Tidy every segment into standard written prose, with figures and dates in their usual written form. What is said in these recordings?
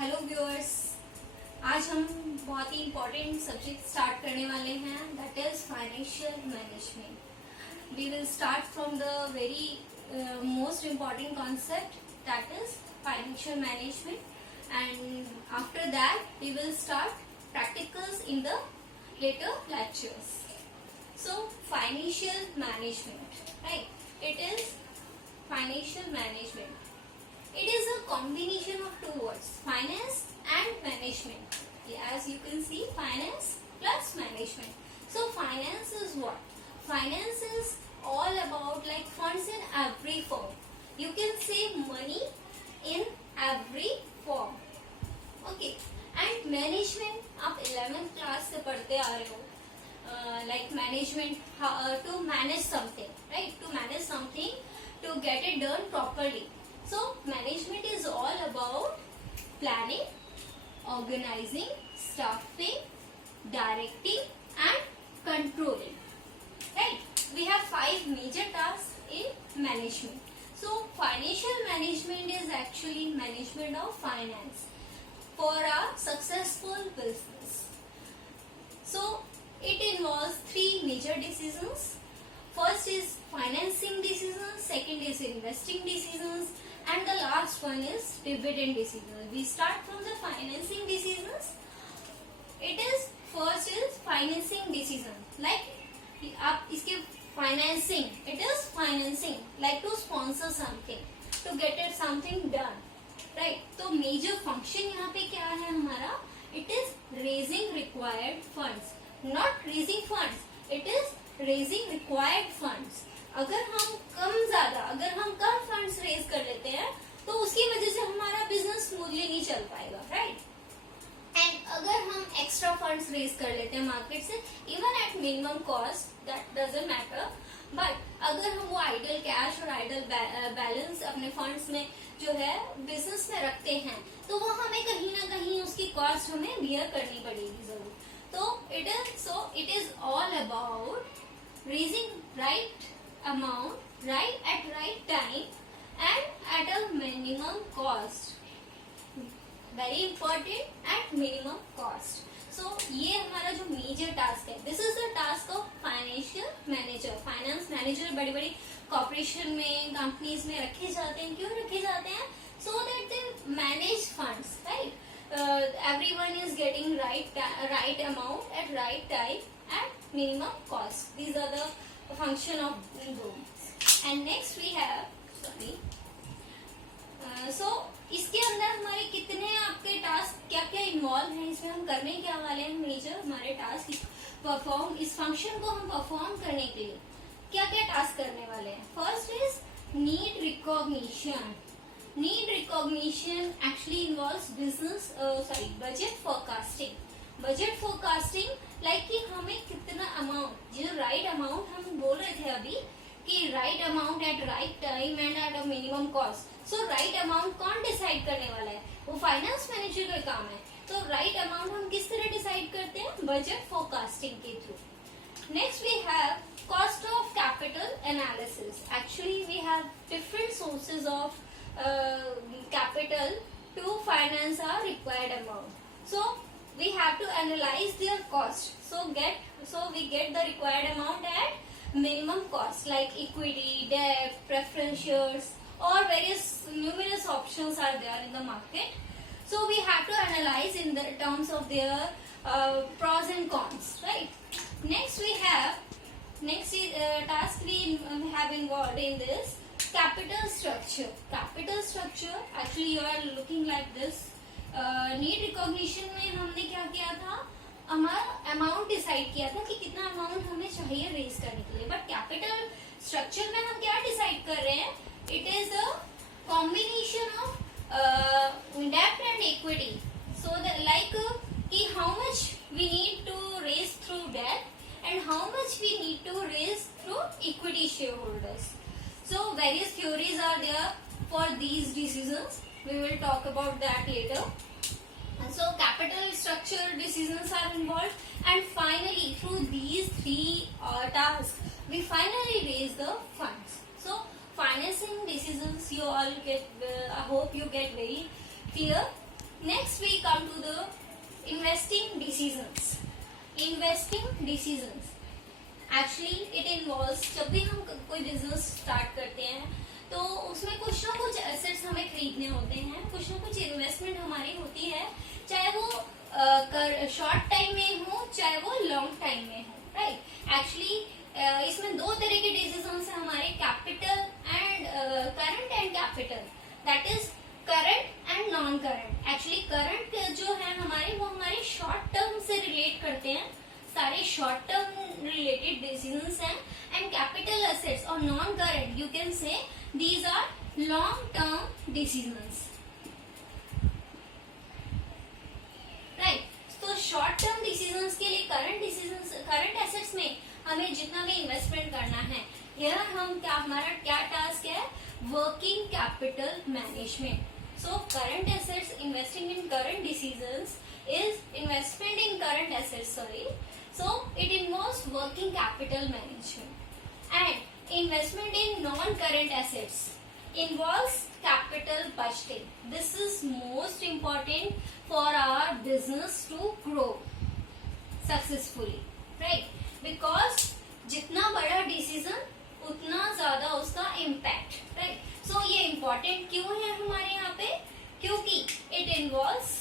Hello viewers, आज हम बहुत ही इम्पोर्टेंट सब्जेक्ट स्टार्ट करने वाले हैं, that is financial management. We will start from the very most important concept, that is financial management, and after that we will start practicals in the later lectures. So financial management, right? It is financial management. It is a combination of two words, finance and management. As you can see, finance plus management. So finance is what? Finance is all about like funds in every form. You can say money in every form. Okay. And management, आप 11th class से पढ़ते आ रहे हो, like management, to manage something, right? To manage something, to get it done properly. So management is all about planning, organizing, staffing, directing and controlling, right? We have 5 major tasks in management. So financial management is actually management of finance for a successful business. So it involves 3 major decisions. First is financing decisions, second is investing decisions, and the last one is dividend decisions. We start from the financing decisions. It is first is financing decision. Like आप इसके financing, it is financing like to sponsor something, to get it something done. Right, तो major function यहाँ पे क्या है हमारा? It is raising required funds, not raising funds, it is raising required funds. अगर हम कम फंड्स रेज कर लेते हैं तो उसकी वजह से हमारा बिजनेस स्मूथली नहीं चल पाएगा, राइट? एंड अगर हम एक्स्ट्रा फंड्स रेज कर लेते हैं मार्केट से, even at minimum cost, that doesn't matter, but अगर हम वो आइडल कैश और आइडल बैलेंस अपने फंड्स में जो है बिजनेस में रखते हैं, तो वो हमें कहीं ना कहीं उसकी कॉस्ट हमें बियर करनी पड़ेगी जरूर। तो it is all about raising right amount right at right time and at a minimum cost, very important, at minimum cost. So ये हमारा जो मेजर टास्क है, this is the task of financial manager. Finance manager बड़ी बड़ी कॉर्पोरेशन में, कंपनीज में रखे जाते हैं। क्यों रखे जाते हैं? So that they manage funds, right? Everyone is getting right amount at right time at minimum cost. These are the function of those. And next we have, sorry, so इसके अंदर हमारे कितने आपके टास्क क्या क्या इन्वॉल्व हैं, इसमें हम करने क्या वाले हैं? मेजर हमारे टास्क परफॉर्म, इस फंक्शन को हम परफॉर्म करने के लिए क्या क्या टास्क करने वाले हैं? First is need recognition. Need recognition actually involves budget forecasting. Budget forecasting like कि हमें कितना अमाउंट, जो राइट अमाउंट हम बोल रहे थे अभी कि right amount at right time and at a minimum cost. So right amount कौन डिसाइड करने वाला है? वो फाइनेंस मैनेजर का काम है। तो राइट अमाउंट हम किस तरह डिसाइड करते हैं? बजट फोरकास्टिंग के through. Next we have cost of capital analysis. Actually we have different sources of capital to finance our required amount. So we have to analyze their cost. So we get the required amount at minimum cost, like equity, debt, preference shares, or numerous options are there in the market. So we have to analyze in the terms of their pros and cons, right? Next task we have involved in this capital structure. Capital structure, actually you are looking like this. Need recognition में हमने क्या किया था? हमारा amount decide किया था कि कितना अमाउंट हमें चाहिए रेज करने के लिए। बट कैपिटल स्ट्रक्चर में हम क्या डिसाइड कर रहे हैं? It is a combination of डेब्ट एंड इक्विटी। सो लाइक कि how much we need to raise through debt and how much we need to raise through equity shareholders. So various theories are there for these decisions. We will talk about that later. And so capital structure decisions are involved, and finally through these 3 tasks we finally raise the funds. So financing decisions you all get, I hope you get very clear. Next we come to the investing decisions. Investing decisions actually it involves, जब भी हम कोई business start करते हैं तो उसमें कुछ ना कुछ एसेट्स हमें खरीदने होते हैं, कुछ ना कुछ इन्वेस्टमेंट हमारी होती है, चाहे वो शॉर्ट टाइम में हो चाहे वो लॉन्ग टाइम में हो, राइट. एक्चुअली इसमें दो तरह के डिसीजंस हैं हमारे, capital and current and capital, that is current and non current. Actually current जो है हमारे, वो हमारे शॉर्ट टर्म से रिलेट करते हैं, सारे शॉर्ट टर्म रिलेटेड डिसीजंस हैं. एंड कैपिटल एसेट्स और non current, you can say these are long term decisions, right. तो शॉर्ट टर्म डिसीजंस के लिए करंट एसेट्स में हमें जितना भी इन्वेस्टमेंट करना है, यह हमारा क्या टास्क है, working capital management. So current assets, investing in current decisions is investment in current assets, so it involves working capital management. And investment in non-current assets involves capital budgeting. This is most important for our business to grow successfully, right? Because जितना बड़ा डिसीजन उतना ज्यादा उसका impact, right. सो ये इम्पोर्टेंट क्यों है हमारे यहाँ पे, क्योंकि it involves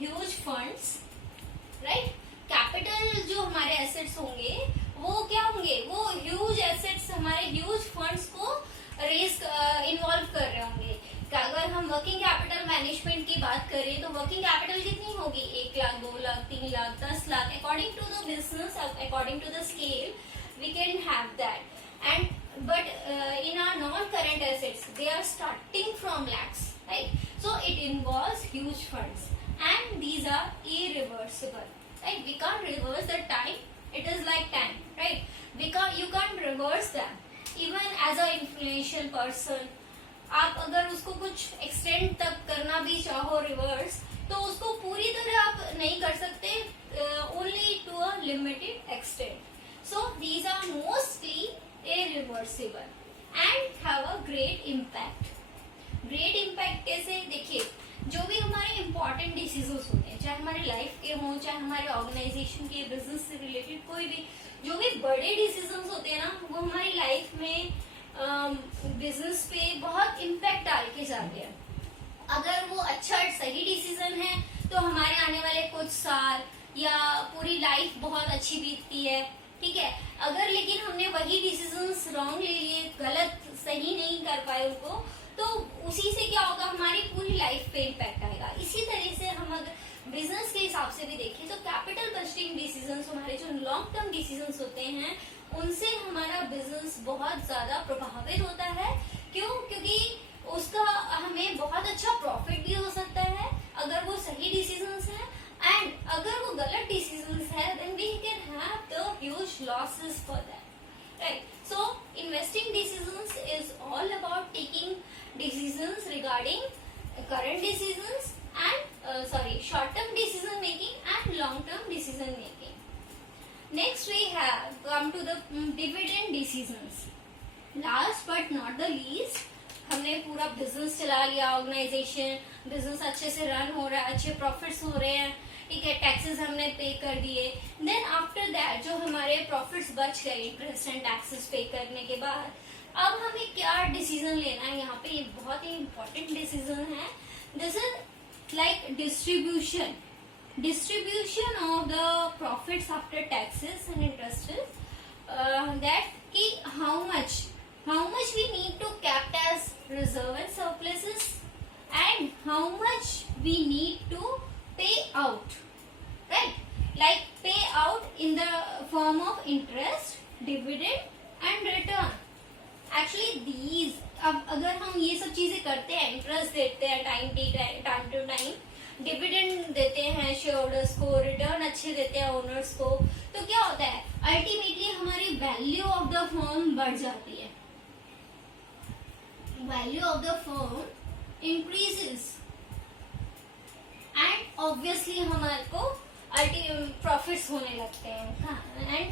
huge funds, right. Capital जो हमारे एसेट्स होंगे वो क्या होंगे, वो ह्यूज एसेट्स, हमारे ह्यूज फंड्स को रेज इन्वॉल्व कर रहे होंगे. अगर हम वर्किंग कैपिटल मैनेजमेंट की बात करें तो वर्किंग कैपिटल कितनी होगी, 1 lakh, 2 lakh, 3 lakh, 10 lakh, according to the business, according to the scale we can have that. And but in our non current assets they are starting from lakhs, right. So it involves huge funds and these are irreversible, right. We can't reverse the time, it is like time, right. You can't reverse them. Even as a influential person, आप अगर उसको कुछ एक्सटेंड तक करना भी चाहो रिवर्स, तो उसको पूरी तरह आप नहीं कर सकते, only to a limited extent. So these are mostly irreversible and have a great impact. Great impact कैसे, देखिए, जो भी हमारे इम्पोर्टेंट डिसीजंस होते हैं, चाहे हमारे लाइफ के हों, चाहे हमारे ऑर्गेनाइजेशन के, बिजनेस से रिलेटेड कोई भी जो भी बड़े डिसीजंस होते हैं ना, वो हमारी लाइफ में बिजनेस पे बहुत इम्पैक्ट डाल के जाते हैं. अगर वो अच्छा सही डिसीजन है तो हमारे आने वाले कुछ साल या पूरी लाइफ बहुत अच्छी बीतती है, ठीक है. अगर लेकिन हमने वही डिसीजंस रॉन्ग ले लिए, गलत सही नहीं कर पाए उनको, तो उसी से क्या होगा, हमारी पूरी लाइफ पे इम्पैक्ट आएगा. इसी तरह से हम अगर बिजनेस के हिसाब से भी देखें तो कैपिटल बजटिंग डिसीजंस, हमारे जो लॉन्ग टर्म डिसीजंस होते हैं, उनसे हमारा बिजनेस बहुत ज्यादा प्रभावित होता है. क्यों? क्योंकि उसका हमें बहुत अच्छा प्रॉफिट भी हो सकता है अगर वो सही डिसीजंस है, एंड अगर वो गलत डिसीजंस है then we can have the huge losses for that, right. So investing decisions is all about taking decisions regarding current decisions and short term decision making and long term decision making. Next we have come to the dividend decisions. Last but not the least, हमने पूरा बिजनेस चला लिया, organisation, business अच्छे से रन हो रहा है, अच्छे प्रॉफिट्स हो रहे हैं, ठीक है, टैक्सेस हमने पे कर दिए. देन आफ्टर दैट जो हमारे प्रॉफिट्स बच गए इंटरेस्ट एंड टैक्सेस पे करने के बाद, अब हमें क्या डिसीजन लेना है. यहाँ पे एक बहुत ही इम्पोर्टेंट डिसीजन है. This is like distribution of the profits after taxes and interest, that कि how much we need to kept as reserve and surpluses and how much we need to pay out, right. Like pay out in the form of interest, dividend and return. Actually these, अब अगर हम ये सब चीजें करते हैं, इंटरेस्ट देते हैं टाइम टू टाइम, डिविडेंड देते हैं शेयर होल्डर्स को, रिटर्न अच्छे देते हैं ओनर्स को, तो क्या होता है, अल्टीमेटली हमारी वैल्यू ऑफ द फर्म बढ़ जाती है. Value of the firm increases and obviously हमारे को प्रॉफिट्स होने लगते हैं. And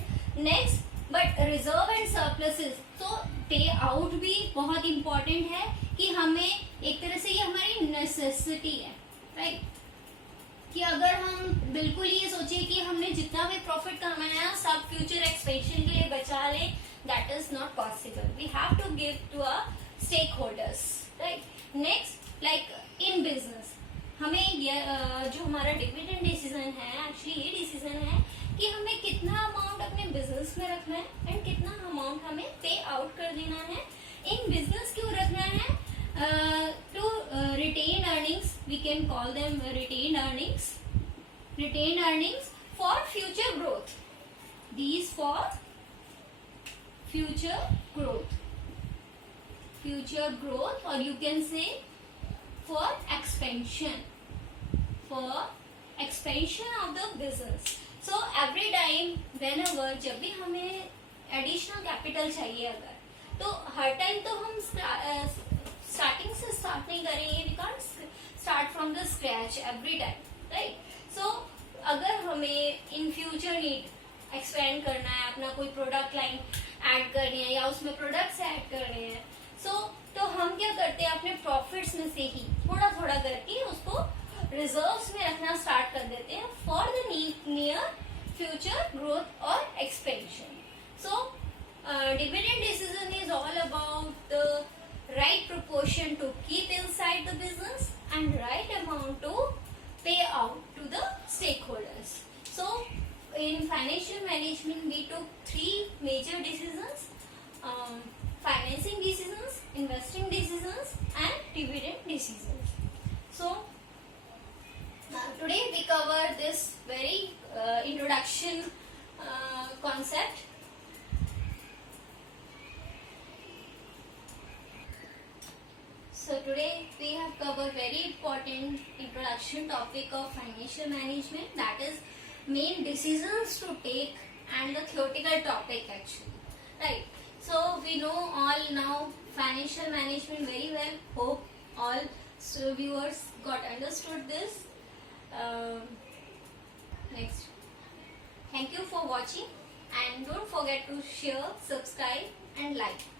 next, but reserve and surpluses, तो पे आउट भी बहुत इंपॉर्टेंट है कि हमें एक तरह से ये हमारी नेसेसिटी है, राइट. कि अगर हम बिल्कुल ये सोचे कि हमने जितना भी प्रॉफिट कमाया सब फ्यूचर एक्सपेंशन के लिए बचा ले, that is not possible. We have to give to our stakeholders, right. Next, like in business, हमें जो हमारा डिविडेंड डिसीजन है, एक्चुअली ये डिसीजन है कि हमें कितना अमाउंट अपने बिजनेस में रखना है एंड कितना अमाउंट हमें पे आउट कर देना है. इन बिजनेस क्यों रखना है? To retain earnings, we can call them retain earnings for future growth. These for future growth, or you can say for expansion of the business. So every time whenever, जब भी हमें additional capital चाहिए अगर, तो हर टाइम तो हम स्टार्टिंग से start नहीं करेंगे. We can't start from the scratch every time, right. So अगर हमें इन फ्यूचर नीड एक्सपेंड करना है, अपना कोई प्रोडक्ट लाइन ऐड करनी है या उसमें प्रोडक्ट्स ऐड करने हैं, तो हम क्या करते हैं, अपने प्रॉफिट्स में से ही थोड़ा थोड़ा करके उसको रिजर्व्स में रखना स्टार्ट कर देते हैं for the near future growth और expansion. So dividend decision is all about the right proportion to keep inside the business and right amount to pay out to the stakeholders. So in financial management we took 3 major decisions: financing decisions, investing decisions and dividend decisions. So today we cover this very introduction concept. So today we have covered very important introduction topic of financial management, that is main decisions to take and the theoretical topic actually, right. So we know all now financial management very well. Hope all viewers got understood this. Next, thank you for watching and don't forget to share, subscribe and like.